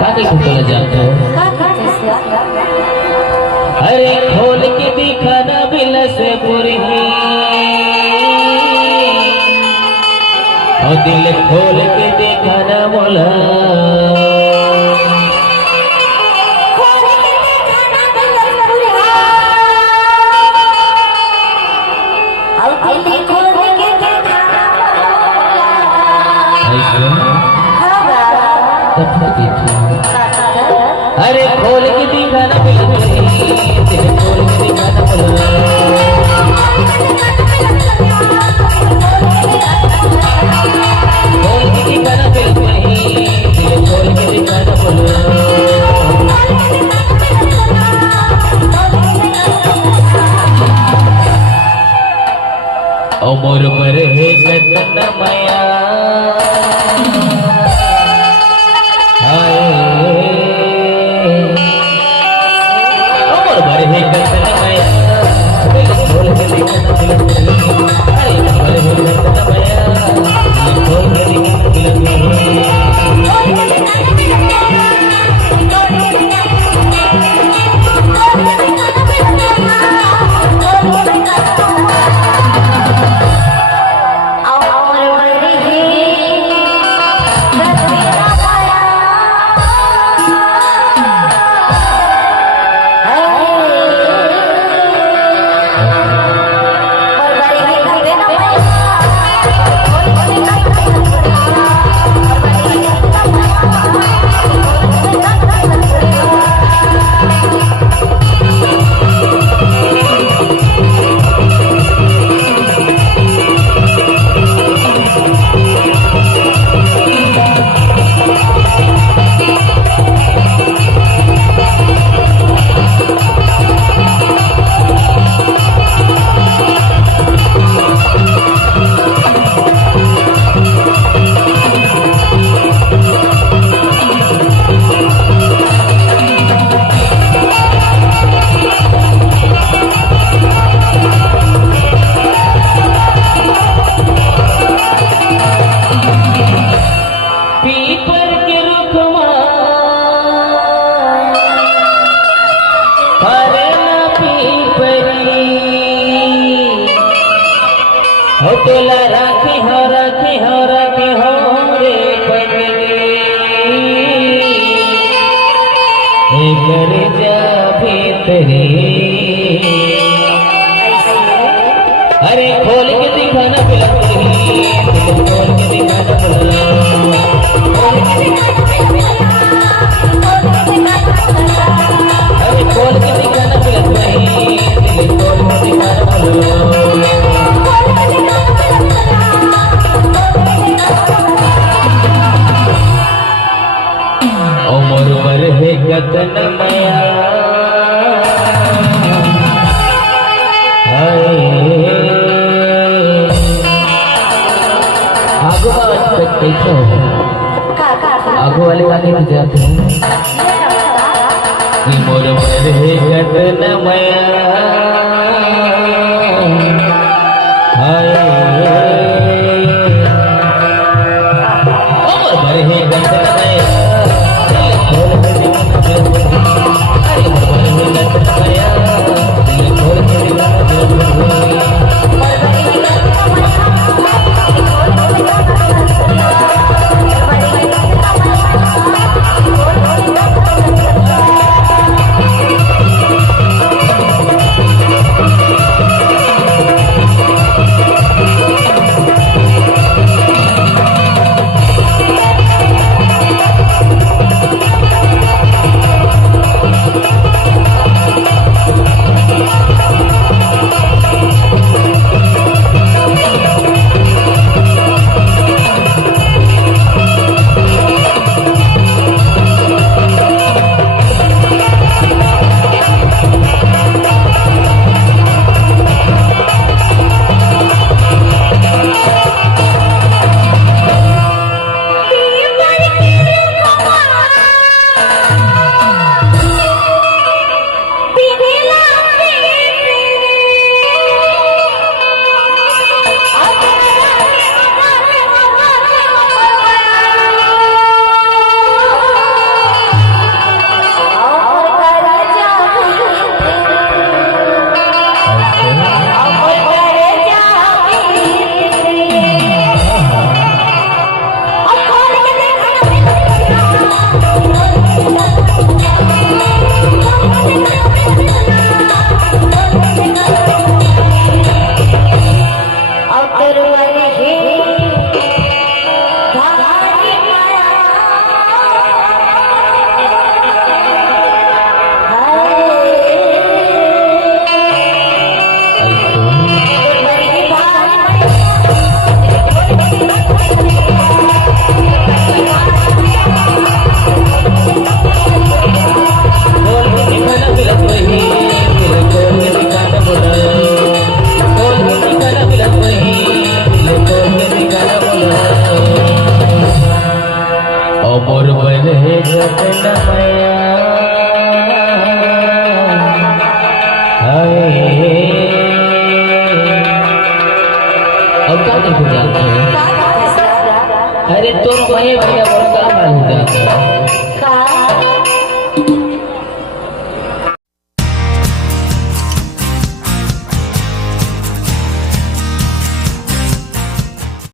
काके कुतला जातो अरे खोल के दिखाना बिलस पूरी और दिल खोल के दिखाना मोला अरे खोल के दिखाना खोल के दिखाना खोल के दिखाना खोल के दिखाना अमर पर है कतना माया हो तोला राखी हो रे पगली हे कर जा भीतरी अरे खोल के दिखाना बिलकुल खोल के दिखाना अरे खोल के दिखाना बिलकुल खोल के दिखाना उमर है गतन मया आगो वाले गाने की जाते हैं उमर है गतन मया उमर है गतन मया अमर बने घटनामया अब क्या देखो जाते हैं? अरे तुम वही भैया बोलता मालूम जाता